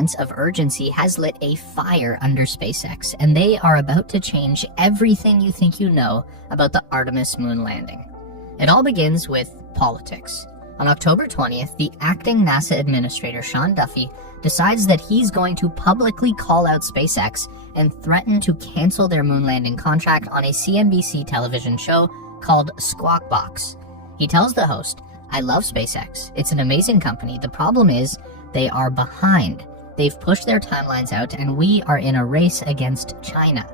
sense of urgency has lit a fire under SpaceX, and they are about to change everything you think you know about the Artemis moon landing. It all begins with politics. On October 20th, the acting NASA administrator Sean Duffy decides that he's going to publicly call out SpaceX and threaten to cancel their moon landing contract on a CNBC television show called Squawk Box. He tells the host, "I love SpaceX. It's an amazing company. The problem is they are behind. They've pushed their timelines out and we are in a race against China."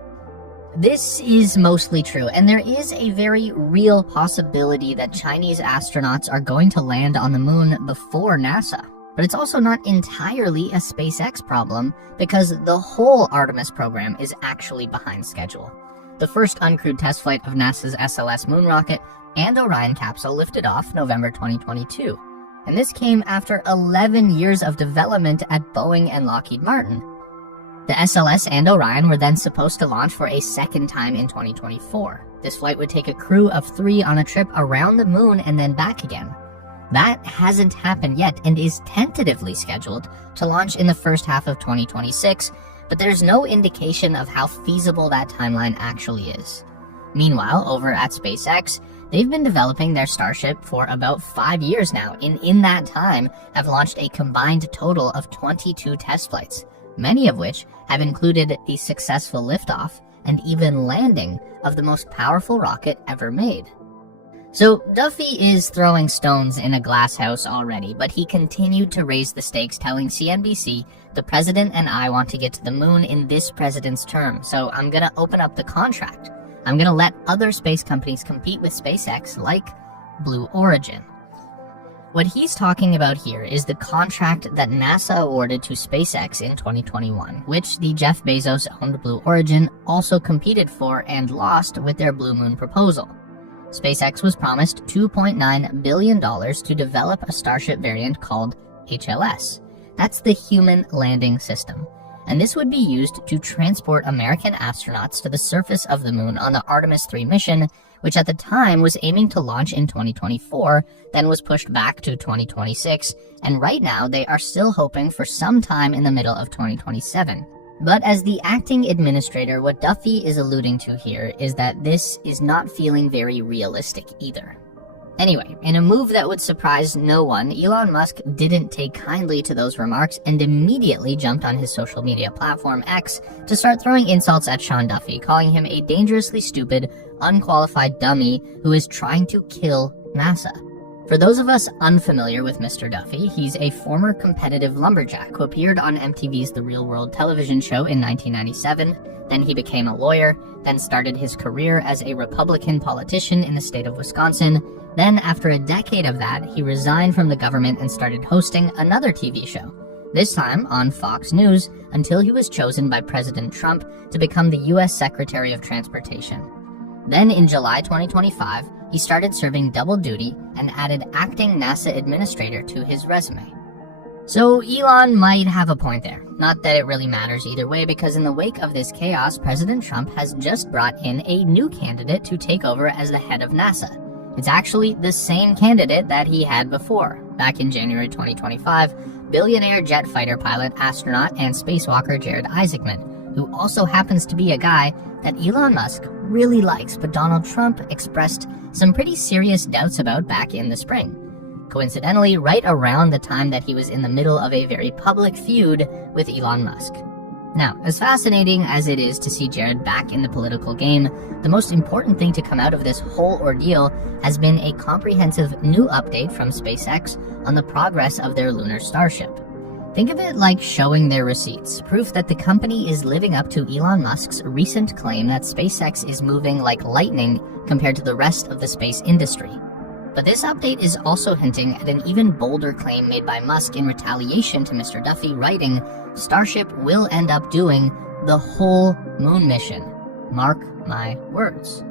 This is mostly true, and there is a very real possibility that Chinese astronauts are going to land on the moon before NASA. But it's also not entirely a SpaceX problem, because the whole Artemis program is actually behind schedule. The first uncrewed test flight of NASA's SLS moon rocket and Orion capsule lifted off November 2022. And this came after 11 years of development at Boeing and Lockheed Martin. The SLS and Orion were then supposed to launch for a second time in 2024. This flight would take a crew of 3 on a trip around the moon and then back again. That hasn't happened yet and is tentatively scheduled to launch in the first half of 2026, but there's no indication of how feasible that timeline actually is. Meanwhile, over at SpaceX, they've been developing their Starship for about 5 years now, and in that time have launched a combined total of 22 test flights, many of which have included the successful liftoff and even landing of the most powerful rocket ever made. So Duffy is throwing stones in a glass house already, but he continued to raise the stakes, telling CNBC, "The president and I want to get to the moon in this president's term, so I'm gonna open up the contract. I'm gonna let other space companies compete with SpaceX like Blue Origin." What he's talking about here is the contract that NASA awarded to SpaceX in 2021, which the Jeff Bezos-owned Blue Origin also competed for and lost with their Blue Moon proposal. SpaceX was promised $2.9 billion to develop a Starship variant called HLS. That's the Human Landing System. And this would be used to transport American astronauts to the surface of the moon on the Artemis 3 mission, which at the time was aiming to launch in 2024, then was pushed back to 2026, and right now they are still hoping for some time in the middle of 2027. But as the acting administrator, what Duffy is alluding to here is that this is not feeling very realistic either. Anyway, in a move that would surprise no one, Elon Musk didn't take kindly to those remarks and immediately jumped on his social media platform X to start throwing insults at Sean Duffy, calling him a dangerously stupid, unqualified dummy who is trying to kill NASA. For those of us unfamiliar with Mr. Duffy, he's a former competitive lumberjack who appeared on MTV's The Real World television show in 1997. Then he became a lawyer, then started his career as a Republican politician in the state of Wisconsin. Then, after a decade of that, he resigned from the government and started hosting another TV show, this time on Fox News, until he was chosen by President Trump to become the U.S. Secretary of Transportation. Then in July 2025, he started serving double duty and added acting NASA administrator to his resume. So Elon might have a point there. Not that it really matters either way, because in the wake of this chaos, President Trump has just brought in a new candidate to take over as the head of NASA. It's actually the same candidate that he had before. Back in January 2025, billionaire jet fighter pilot, astronaut, and spacewalker Jared Isaacman, who also happens to be a guy that Elon Musk really likes, but Donald Trump expressed some pretty serious doubts about back in the spring. Coincidentally, right around the time that he was in the middle of a very public feud with Elon Musk. Now, as fascinating as it is to see Jared back in the political game, the most important thing to come out of this whole ordeal has been a comprehensive new update from SpaceX on the progress of their lunar Starship. Think of it like showing their receipts, proof that the company is living up to Elon Musk's recent claim that SpaceX is moving like lightning compared to the rest of the space industry. But this update is also hinting at an even bolder claim made by Musk in retaliation to Mr. Duffy, writing, "Starship will end up doing the whole moon mission. Mark my words."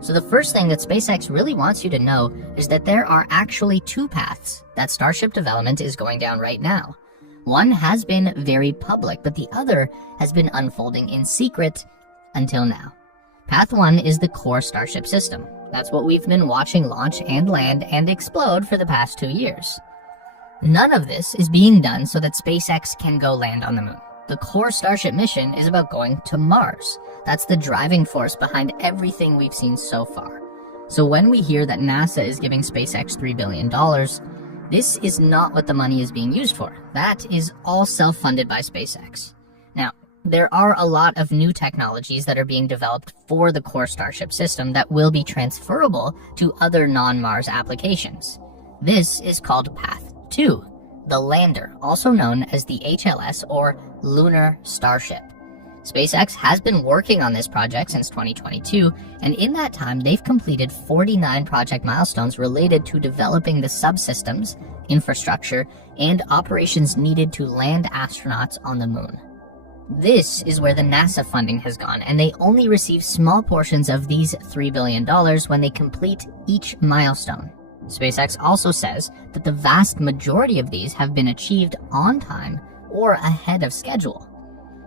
So the first thing that SpaceX really wants you to know is that there are actually two paths that Starship development is going down right now. One has been very public, but the other has been unfolding in secret until now. Path 1 is the core Starship system. That's what we've been watching launch and land and explode for the past 2 years. None of this is being done so that SpaceX can go land on the moon. The core Starship mission is about going to Mars. That's the driving force behind everything we've seen so far. So when we hear that NASA is giving SpaceX $3 billion, this is not what the money is being used for. That is all self-funded by SpaceX. Now, there are a lot of new technologies that are being developed for the core Starship system that will be transferable to other non-Mars applications. This is called Path 2, the lander, also known as the HLS or Lunar Starship. SpaceX has been working on this project since 2022, and in that time, they've completed 49 project milestones related to developing the subsystems, infrastructure, and operations needed to land astronauts on the moon. This is where the NASA funding has gone, and they only receive small portions of these $3 billion when they complete each milestone. SpaceX also says that the vast majority of these have been achieved on time or ahead of schedule.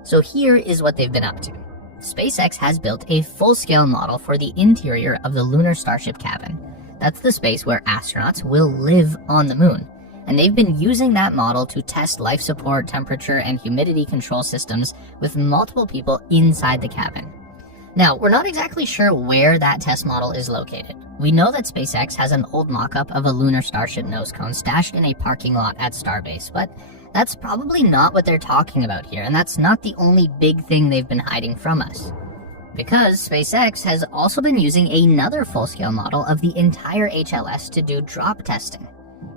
So here is what they've been up to. SpaceX has built a full-scale model for the interior of the Lunar Starship cabin. That's the space where astronauts will live on the moon. And they've been using that model to test life support, temperature, and humidity control systems with multiple people inside the cabin. Now, we're not exactly sure where that test model is located. We know that SpaceX has an old mock-up of a Lunar Starship nose cone stashed in a parking lot at Starbase, but that's probably not what they're talking about here, and that's not the only big thing they've been hiding from us. Because SpaceX has also been using another full-scale model of the entire HLS to do drop testing.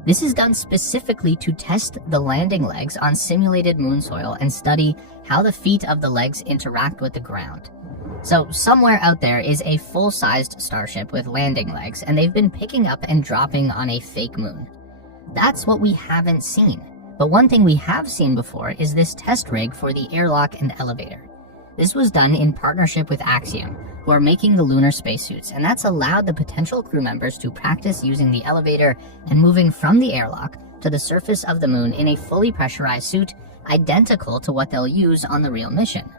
This is done specifically to test the landing legs on simulated moon soil and study how the feet of the legs interact with the ground. So somewhere out there is a full-sized Starship with landing legs, and they've been picking up and dropping on a fake moon. That's what we haven't seen. But one thing we have seen before is this test rig for the airlock and elevator. This was done in partnership with Axiom, who are making the lunar spacesuits, and that's allowed the potential crew members to practice using the elevator and moving from the airlock to the surface of the moon in a fully pressurized suit identical to what they'll use on the real mission.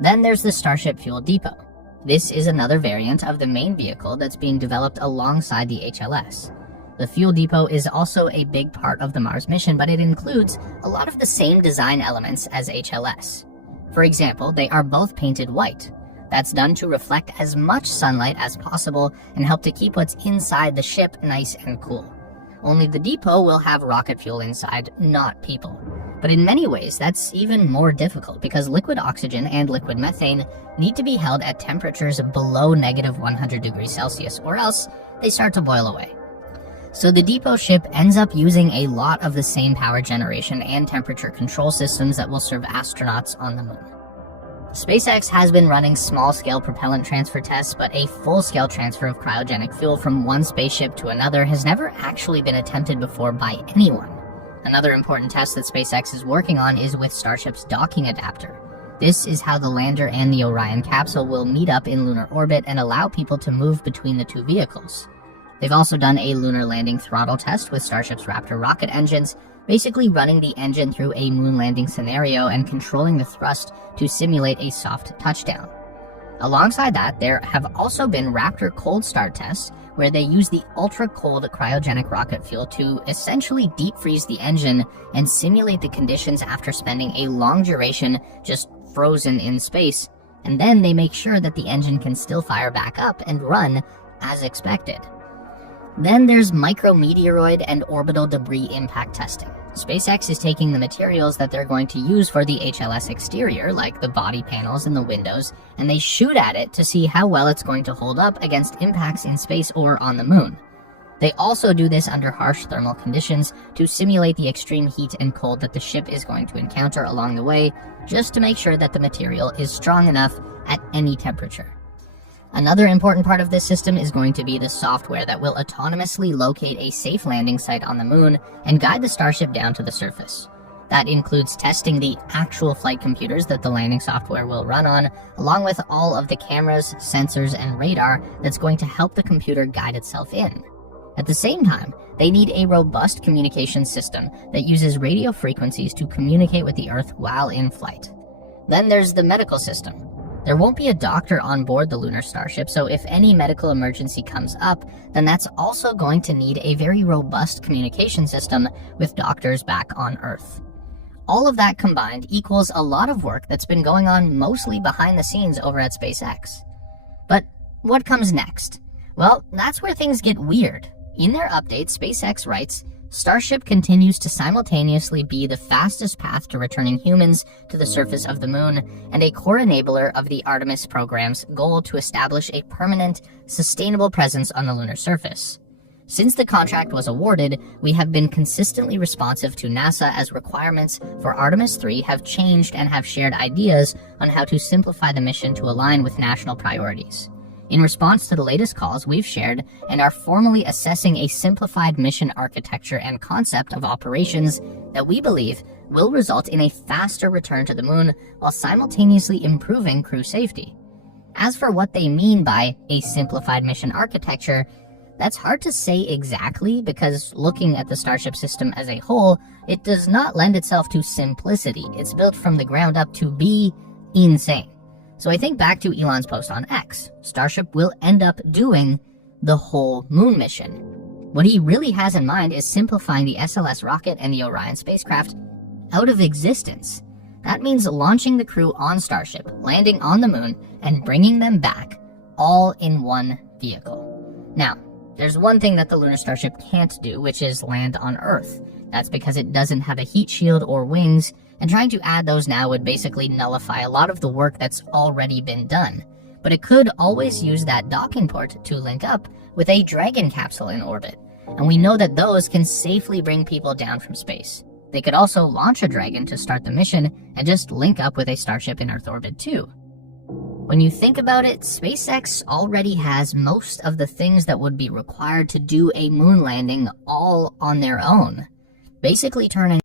Then there's the Starship Fuel Depot. This is another variant of the main vehicle that's being developed alongside the HLS. The fuel depot is also a big part of the Mars mission, but it includes a lot of the same design elements as HLS. For example, they are both painted white. That's done to reflect as much sunlight as possible and help to keep what's inside the ship nice and cool. Only the depot will have rocket fuel inside, not people. But in many ways, that's even more difficult because liquid oxygen and liquid methane need to be held at temperatures below negative 100 degrees Celsius, or else they start to boil away. So the depot ship ends up using a lot of the same power generation and temperature control systems that will serve astronauts on the moon. SpaceX has been running small-scale propellant transfer tests, but a full-scale transfer of cryogenic fuel from one spaceship to another has never actually been attempted before by anyone. Another important test that SpaceX is working on is with Starship's docking adapter. This is how the lander and the Orion capsule will meet up in lunar orbit and allow people to move between the two vehicles. They've also done a lunar landing throttle test with Starship's Raptor rocket engines, basically running the engine through a moon landing scenario and controlling the thrust to simulate a soft touchdown. Alongside that, there have also been Raptor cold start tests where they use the ultra-cold cryogenic rocket fuel to essentially deep freeze the engine and simulate the conditions after spending a long duration just frozen in space, and then they make sure that the engine can still fire back up and run as expected. Then there's micrometeoroid and orbital debris impact testing. SpaceX is taking the materials that they're going to use for the HLS exterior, like the body panels and the windows, and they shoot at it to see how well it's going to hold up against impacts in space or on the moon. They also do this under harsh thermal conditions to simulate the extreme heat and cold that the ship is going to encounter along the way, just to make sure that the material is strong enough at any temperature. Another important part of this system is going to be the software that will autonomously locate a safe landing site on the moon and guide the Starship down to the surface. That includes testing the actual flight computers that the landing software will run on, along with all of the cameras, sensors, and radar that's going to help the computer guide itself in. At the same time, they need a robust communication system that uses radio frequencies to communicate with the Earth while in flight. Then there's the medical system. There won't be a doctor on board the lunar starship, so if any medical emergency comes up, then that's also going to need a very robust communication system with doctors back on Earth. All of that combined equals a lot of work that's been going on mostly behind the scenes over at SpaceX. But what comes next? Well, that's where things get weird. In their update, SpaceX writes, Starship continues to simultaneously be the fastest path to returning humans to the surface of the moon and a core enabler of the Artemis program's goal to establish a permanent, sustainable presence on the lunar surface. Since the contract was awarded, we have been consistently responsive to NASA as requirements for Artemis 3 have changed and have shared ideas on how to simplify the mission to align with national priorities. In response to the latest calls, we've shared and are formally assessing a simplified mission architecture and concept of operations that we believe will result in a faster return to the moon while simultaneously improving crew safety. As for what they mean by a simplified mission architecture, that's hard to say exactly because looking at the Starship system as a whole, it does not lend itself to simplicity. It's built from the ground up to be insane. So I think back to Elon's post on X. Starship will end up doing the whole moon mission. What he really has in mind is simplifying the SLS rocket and the Orion spacecraft out of existence. That means launching the crew on Starship, landing on the moon, and bringing them back, all in one vehicle. Now, there's one thing that the lunar starship can't do, which is land on Earth. That's because it doesn't have a heat shield or wings, and trying to add those now would basically nullify a lot of the work that's already been done. But it could always use that docking port to link up with a Dragon capsule in orbit, and we know that those can safely bring people down from space. They could also launch a Dragon to start the mission and just link up with a Starship in Earth orbit too. When you think about it, SpaceX already has most of the things that would be required to do a moon landing all on their own. Basically turning